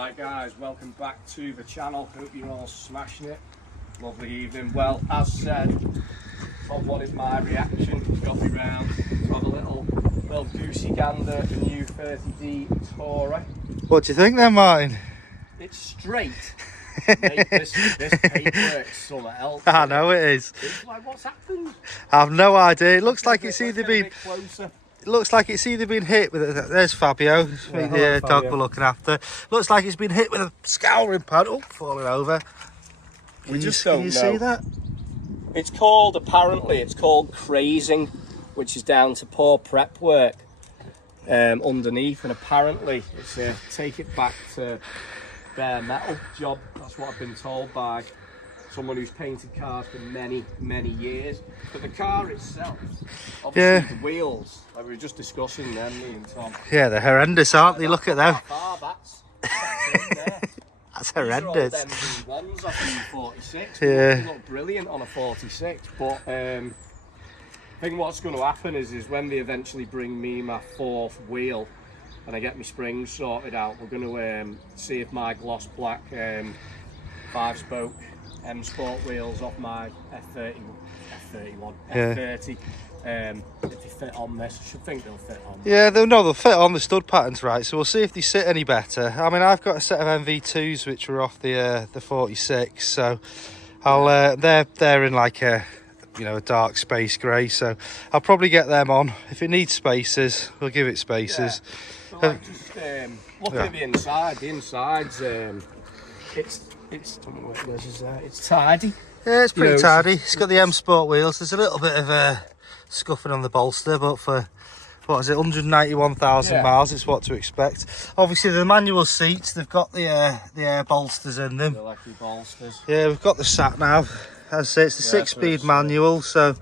Right guys, welcome back to the channel. Hope you're all smashing it. Lovely evening. Well, as said, Tom wanted my reaction. Got me round to have a little goosey gander at the new 30D Tourer. What do you think then, Martin? It's straight. Mate, this paintwork's something else. I know it is. It's like, what's happened? I've no idea. It looks like it's either been. Closer. It looks like it's either been hit with a, there's Fabio, the dog we're looking after. Looks like it's been hit with a scouring pan. Oh, falling over. We just don't know. Can you see that? It's called crazing, which is down to poor prep work underneath, and apparently it's a take it back to bare metal job. That's what I've been told by someone who's painted cars for many years. But the car itself, obviously the wheels, like we were just discussing them, me and Tom. Yeah, they're horrendous, aren't they? Look at them. That's in there. That's horrendous. These are all MV1s off the 46. Yeah. They look brilliant on a 46, but I think what's going to happen is when they eventually bring me my fourth wheel and I get my springs sorted out, we're going to see if my gloss black 5-spoke M Sport wheels off my F31, F30, if they fit on this. I should think they'll fit on. Yeah, they'll fit on the stud patterns, right? So we'll see if they sit any better. I mean, I've got a set of MV2s which were off the 46, so I'll they're in like a a dark space grey, so I'll probably get them on. If it needs spacers, we'll give it spacers. Yeah. So like just looking at the inside. The inside's it's tidy. Yeah, it's pretty tidy. It's got the M Sport wheels. There's a little bit of scuffing on the bolster, but for what is it, 191,000 miles, it's what to expect. Obviously the manual seats, they've got the air bolsters in them. The electric bolsters. Yeah, we've got the sat nav. As I say, it's the 6-speed manual, so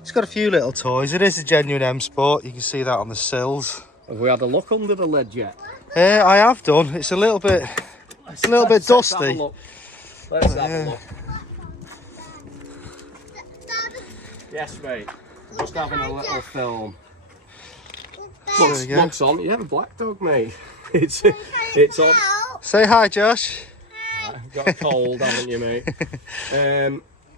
it's got a few little toys. It is a genuine M Sport. You can see that on the sills. Have we had a look under the lid yet? Yeah, I have done. It's a little bit dusty. Let's have a look. Yes, mate. Just having a little film. Looks on. You have a black dog, mate. It's on. Say hi, Josh. You've got a cold, haven't you, mate?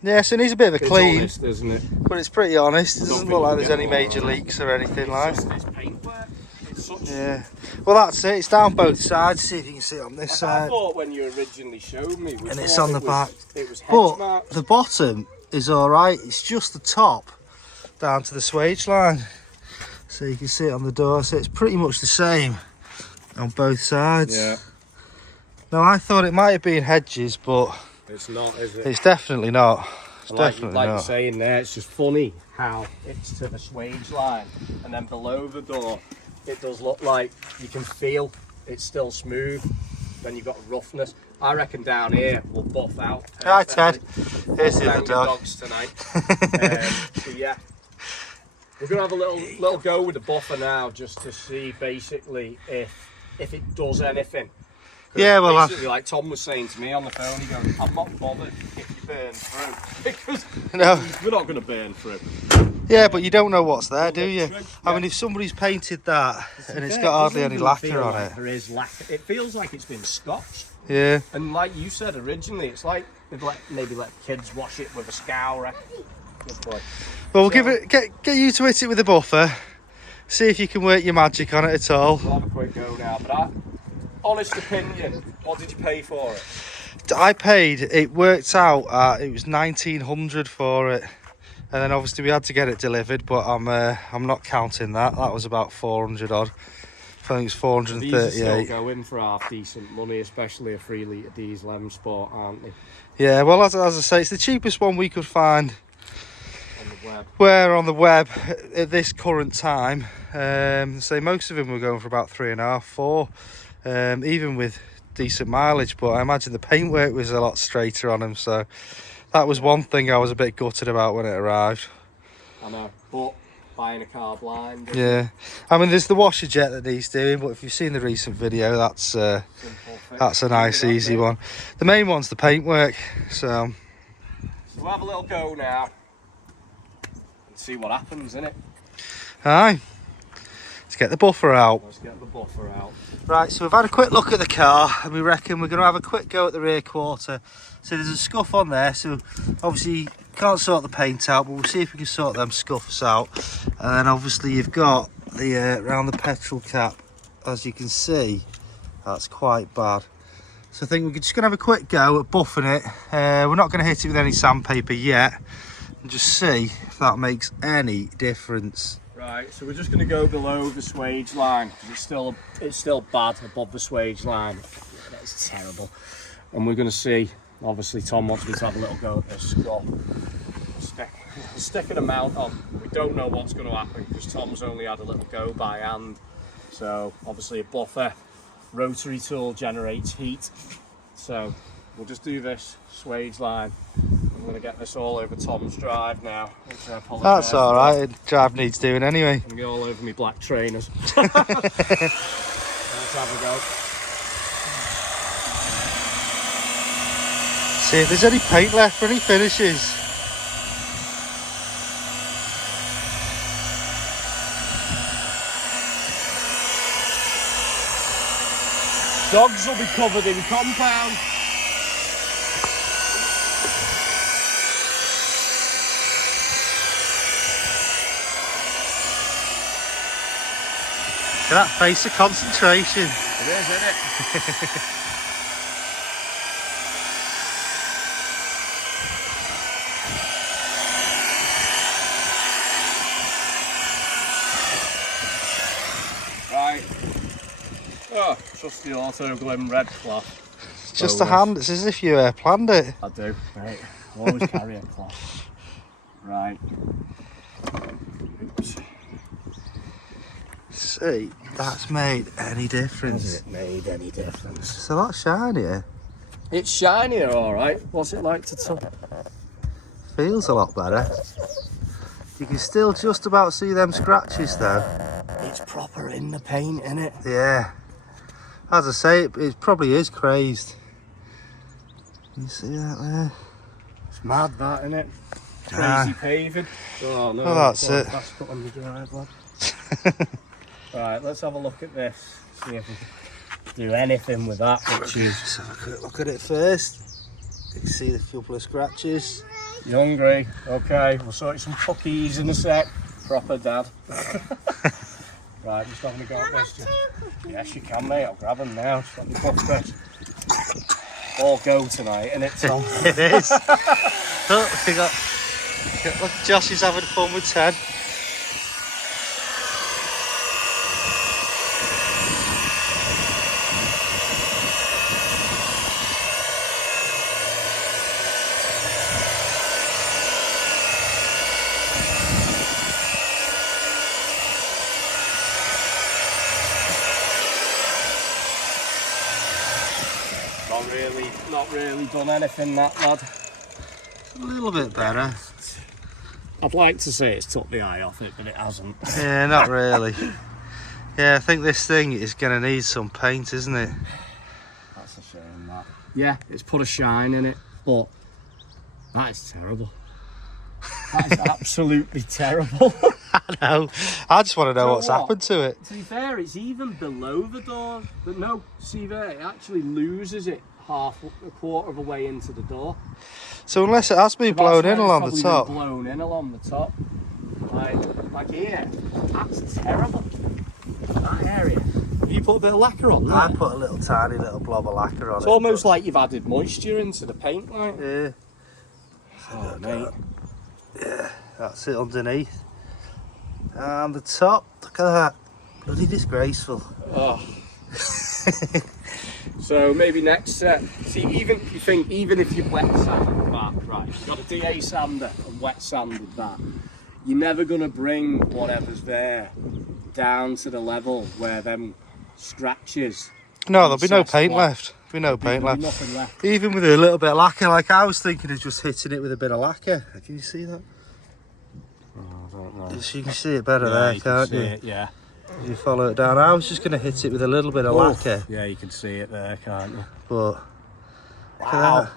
Yeah, so it needs a bit of a clean. It's honest, isn't it? But it's pretty honest. It doesn't look like there's any major leaks or anything like. It's paintwork. It's such. Yeah. Well, that's it. It's down both sides. See if you can see it on this side. I thought when you originally showed me, and it's on the back. It was but marks. The bottom is all right. It's just the top down to the swage line. So you can see it on the door. So it's pretty much the same on both sides. Yeah. Now I thought it might have been hedges, but it's not, is it? It's definitely not. It's definitely like not. you're saying there, it's just funny how it's to the swage line, and then below the door, it does look like you can feel it's still smooth. Then you've got roughness. I reckon down here we'll buff out. Hi Ted. Here's the other dog. Dogs tonight. So yeah, we're gonna have a little go with the buffer now, just to see basically if it does anything. Yeah, well, like Tom was saying to me on the phone, he goes, "I'm not bothered if you burn through because we're not going to burn through." Yeah, but you don't know what's there, do you? Yeah. I mean, if somebody's painted that and it's got hardly any lacquer on it. There is lacquer. It feels like it's been scotched. Yeah. And like you said originally, it's like they've maybe let kids wash it with a scourer. Good boy. Well, we'll get you to hit it with a buffer. See if you can work your magic on it at all. We'll have a quick go now, but honest opinion, what did you pay for it? I paid, it worked out at, it was 1,900 for it, and then obviously we had to get it delivered, but I'm not counting that. That was about 400 odd. I think it's 438. These are still going for half decent money, especially a 3-litre diesel M Sport, aren't they? Yeah, well, as I say, it's the cheapest one we could find on the web. Where on the web at this current time. So most of them were going for about 3.5, 4. Even with decent mileage, but I imagine the paintwork was a lot straighter on them, so that was one thing I was a bit gutted about when it arrived. I know, but buying a car blind. Yeah, I mean there's the washer jet that he's doing, but if you've seen the recent video, that's a nice easy one. The main one's the paintwork, so we'll have a little go now and see what happens, innit? Aye. Let's get the buffer out. Let's get the buffer out. Right, so we've had a quick look at the car and we reckon we're going to have a quick go at the rear quarter. So there's a scuff on there, so obviously can't sort the paint out, but we'll see if we can sort them scuffs out. And then obviously you've got the around the petrol cap, as you can see, that's quite bad. So I think we're just going to have a quick go at buffing it. We're not going to hit it with any sandpaper yet, and just see if that makes any difference. Right, so we're just going to go below the swage line. It's still bad above the swage line. That's terrible. And we're going to see. Obviously, Tom wants me to have a little go at this scuff. Sticking a mount on. We don't know what's going to happen because Tom's only had a little go by hand. So obviously, a buffer rotary tool generates heat. So we'll just do this swage line. I'm going to get this all over Tom's drive now. That's all right. Drive needs doing anyway. I'm going to get all over me black trainers. Let's have a go. See if there's any paint left for any finishes. Dogs will be covered in compound. Look at that face of concentration. It is, isn't it? Right. Oh, trust the auto glim red cloth. It's just a hand. It's as if you planned it. I do, right. I always carry a cloth. Right. Oops. See, that's made any difference. Has it made any difference? It's a lot shinier. It's shinier, all right. What's it like to touch? Feels a lot better. You can still just about see them scratches though. It's proper in the paint, innit? Yeah. As I say, it probably is crazed. You see that there? It's mad, that, innit? Crazy paving. Oh no. Well, that's it. That's put on the drive, lad. Right, let's have a look at this. See if we can do anything with that, which is... Let's have a quick look at it first. You can see the couple of scratches. You hungry? Okay, we'll sort you some cookies in a sec. Proper dad. Right, just having a go at this. Yes, you can, mate. I'll grab them now. Just let me buff this. All go tonight, innit, Tom? It is. Look, look, Josh is having fun with Ted. Not really done anything, that lad. A little bit better. I'd like to say it's took the eye off it, but it hasn't. Yeah, not really. Yeah, I think this thing is going to need some paint, isn't it? That's a shame, that. Yeah, it's put a shine in it, but that is terrible. That is absolutely terrible. I know. I just want to know what's happened to it. To be fair, it's even below the door. But no, see there, it actually loses it a quarter of a way into the door. So unless it has been blown in along the top. Blown in along the top. Like here. That's terrible. That area. You put a bit of lacquer on there? I put a little tiny little blob of lacquer on it. It's almost like you've added moisture into the paint, like. Yeah. Oh, mate. Yeah, that's it underneath. And the top, look at that. Bloody disgraceful. Oh. So maybe next set. See, even if you wet sanded that, right? You've got a DA sander and wet sanded that. You're never gonna bring whatever's there down to the level where them scratches. No, there'll be no paint left. There'll be no paint left. Nothing left. Even with a little bit of lacquer, like I was thinking of just hitting it with a bit of lacquer. Can you see that? Oh, I don't know. So you can see it better there, can't you? It, yeah. If you follow it down, I was just going to hit it with a little bit of lacquer. Yeah, you can see it there, can't you? But look at Wow. that.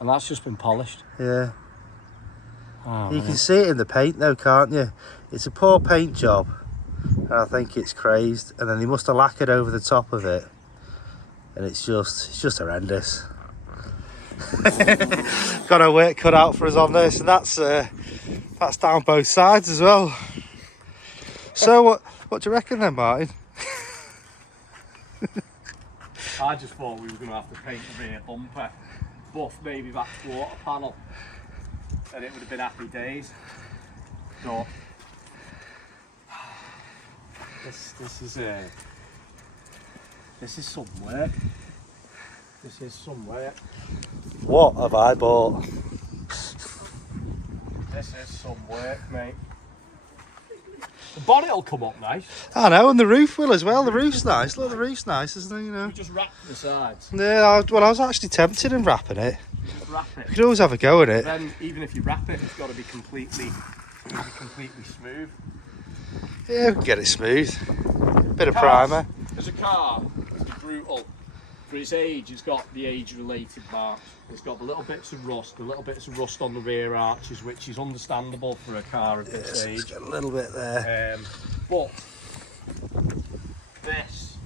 And that's just been polished. Yeah. Oh, You man. can see it in the paint though, can't you? It's a poor paint job. and I think it's crazed, and then they must have lacquered over the top of it, and it's just horrendous. Got our work cut out for us on this, and that's down both sides as well. So what do you reckon then, Martin? I just thought we were going to have to paint the rear bumper, buff maybe that quarter panel, and it would have been happy days. But this is some work. This is some work. What have I bought? This is some work, mate. The bonnet will come up nice. I know, and the roof will as well. The roof's nice. Look, the roof's nice, isn't it? You know. We just wrap the sides. Yeah, I was actually tempted in wrapping it. Just wrap it. You could always have a go at it. Then, even if you wrap it, it's got to be completely smooth. Yeah, we can get it smooth. Bit of primer. As a car, it's brutal. For its age, it's got the age-related marks. It's got the little bits of rust on the rear arches, which is understandable for a car of this age. It's got a little bit there. But this,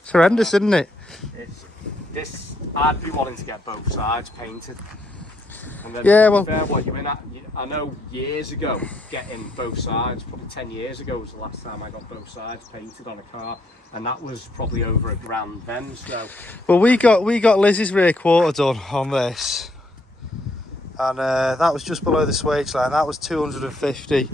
It's horrendous, isn't it? this, I'd be wanting to get both sides painted. And then, Yeah, well, fair, what you in at, I know years ago, getting both sides, probably 10 years ago was the last time I got both sides painted on a car. And that was probably over £1,000 then. So, well, we got Lizzie's rear quarter done on this, and that was just below the swage line. That was 250.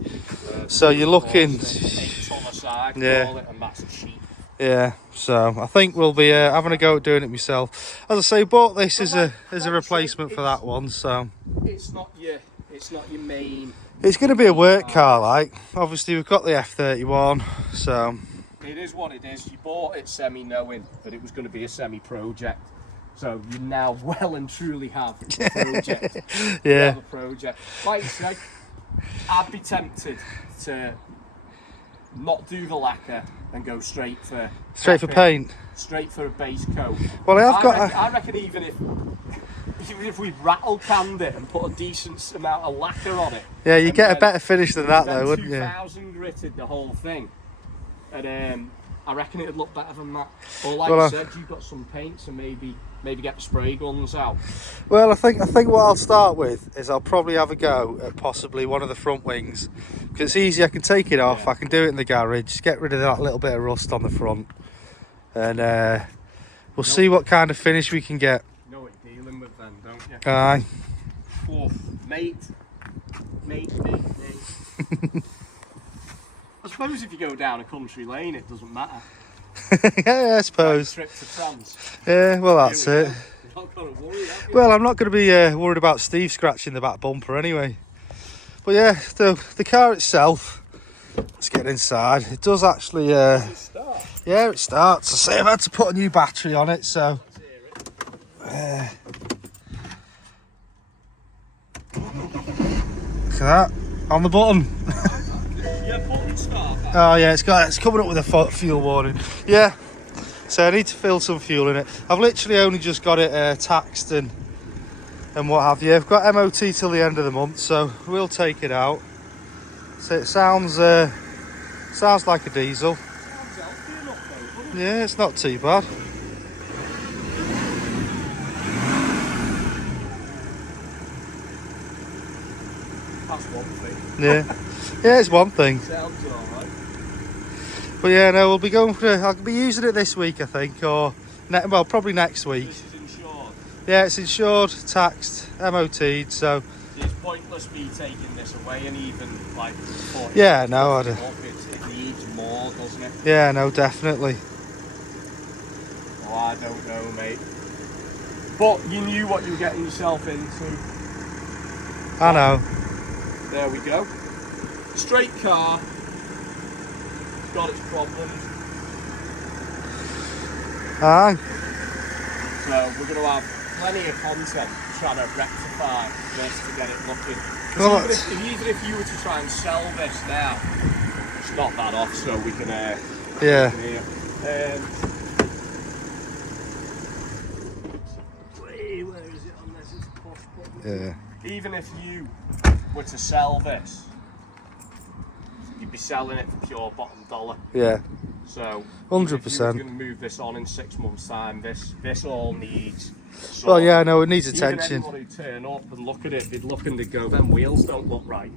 So you're looking, 8 on the side, yeah, call it, and that's cheap. Yeah. So I think we'll be having a go at doing it myself. As I say, bought this as a replacement for that one. So it's not your main. It's going to be a work car, like. Obviously, we've got the F31, so. It is what it is. You bought it semi-knowing that it was going to be a semi-project. So you now well and truly have a project. Yeah. You have a project. Like you say, I'd be tempted to not do the lacquer and go straight for paint. Straight for a base coat. Well, I reckon even if we rattle canned it and put a decent amount of lacquer on it. Yeah, you get a better finish than that, though, wouldn't you? 2000 gritted the whole thing. And I reckon it'd look better than that. Or like you said, you've got some paints and maybe get the spray guns out. Well, I think what I'll start with is I'll probably have a go at possibly one of the front wings, because it's easy. I can take it off. Yeah. I can do it in the garage. Get rid of that little bit of rust on the front, and we'll see what kind of finish we can get. You know what you're dealing with then, don't you? Aye. Oh, mate. I suppose if you go down a country lane, it doesn't matter. Yeah, I suppose. Like a trip to France. Yeah, well, that's it. You're not going to worry, have you? Well, I'm not going to be worried about Steve scratching the back bumper anyway. But yeah, the car itself, let's get inside. It does actually... Does it start? Yeah, it starts. I say I've had to put a new battery on it, so... Look at that, on the button. Oh yeah, it's coming up with a fuel warning. Yeah, so I need to fill some fuel in it. I've literally only just got it taxed and what have you. I've got MOT till the end of the month, so we'll take it out. So it sounds like a diesel. Yeah, it's not too bad. That's one thing. Yeah. Yeah, it's one thing. Sounds alright. But yeah, no, we'll be going for. I'll be using it this week, I think, or well, probably next week. This is insured. Yeah, it's insured, taxed, MOT'd, so. It's pointless me taking this away and even like. Yeah, no, it needs more, doesn't it? Yeah, no, definitely. Oh, I don't know, mate. But you knew what you were getting yourself into. I know. There we go. Straight car. It's got its problems. Aye. So we're going to have plenty of content trying to rectify this to get it looking. Well, even if you were to try and sell this now, it's not that off, so we can. Yeah. Where is it on this? It's a push button. Yeah. Even if you were to sell this, you'd be selling it for pure bottom dollar. Yeah. So 100%. If you're going to move this on in 6 months' time, this all needs. Well, yeah, no, it needs attention. Even anyone who turn up and look at it, they'd look and they'd go, "Them wheels don't look right."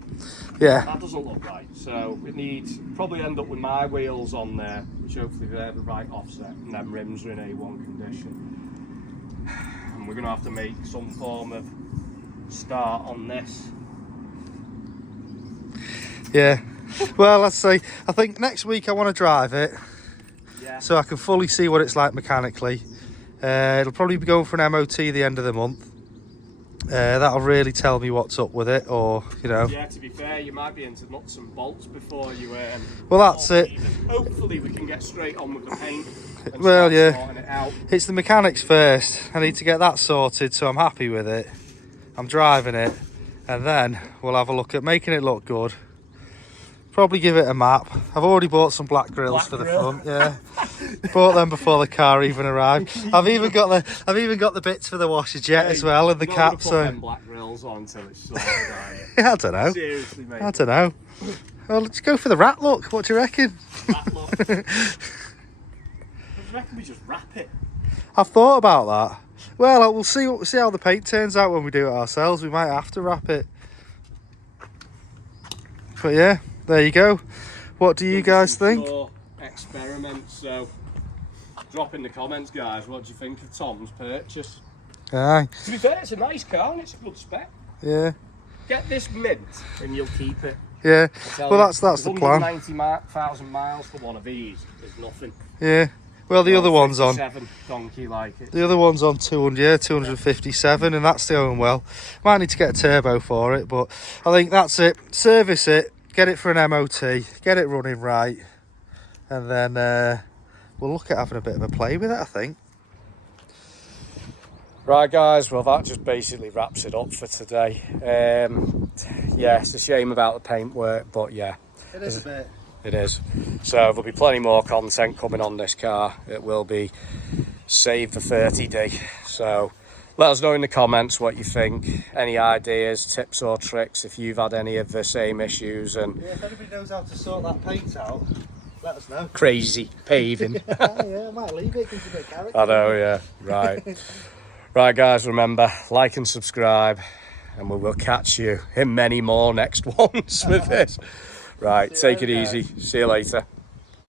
Yeah. That doesn't look right. So it needs probably end up with my wheels on there, which hopefully they're the right offset, and them rims are in A1 condition. And we're going to have to make some form of start on this. Yeah. Well, let's see. I think next week I want to drive it, so I can fully see what it's like mechanically. It'll probably be going for an MOT the end of the month. That'll really tell me what's up with it, or you know. Yeah, to be fair, you might be into nuts and bolts before you. Well, that's it. Hopefully, we can get straight on with the paint. And well, yeah. sorting it out. It's the mechanics first. I need to get that sorted, so I'm happy with it. I'm driving it, and then we'll have a look at making it look good. Probably give it a map. I've already bought some black grills for the front. Yeah, bought them before the car even arrived. I've even got the bits for the washer jet as well, and the cap. So them black grills on until it's sorted. I don't know. Seriously, mate. I don't know. Well, let's go for the rat look. What do you reckon? Rat look. I reckon we just wrap it. I've thought about that. Well, we'll see how the paint turns out when we do it ourselves. We might have to wrap it. But yeah. There you go. What do you guys think? Experiment. So, drop in the comments, guys. What do you think of Tom's purchase? Aye. To be fair, it's a nice car and it's a good spec. Yeah. Get this mint and you'll keep it. Yeah. Well, that's the plan. 190,000 miles for one of these is nothing. Yeah. Well, the other one's on. Donkey like it. The other one's on 257, and that's going well. Might need to get a turbo for it, but I think that's it. Service it. Get it for an MOT, get it running right, and then we'll look at having a bit of a play with it, I think. Right, guys, well, that just basically wraps it up for today. Yeah, it's a shame about the paintwork, but yeah. It is a bit. It is. So there'll be plenty more content coming on this car. It will be Save the 30D. So let us know in the comments what you think, any ideas, tips or tricks if you've had any of the same issues. And yeah, if anybody knows how to sort that paint out, let us know. Crazy paving. Yeah, I might leave it because it's a bit character. I know, yeah, right. Right, guys, remember, like and subscribe, and we will catch you in many more next ones with this. Right, take it easy. See you later.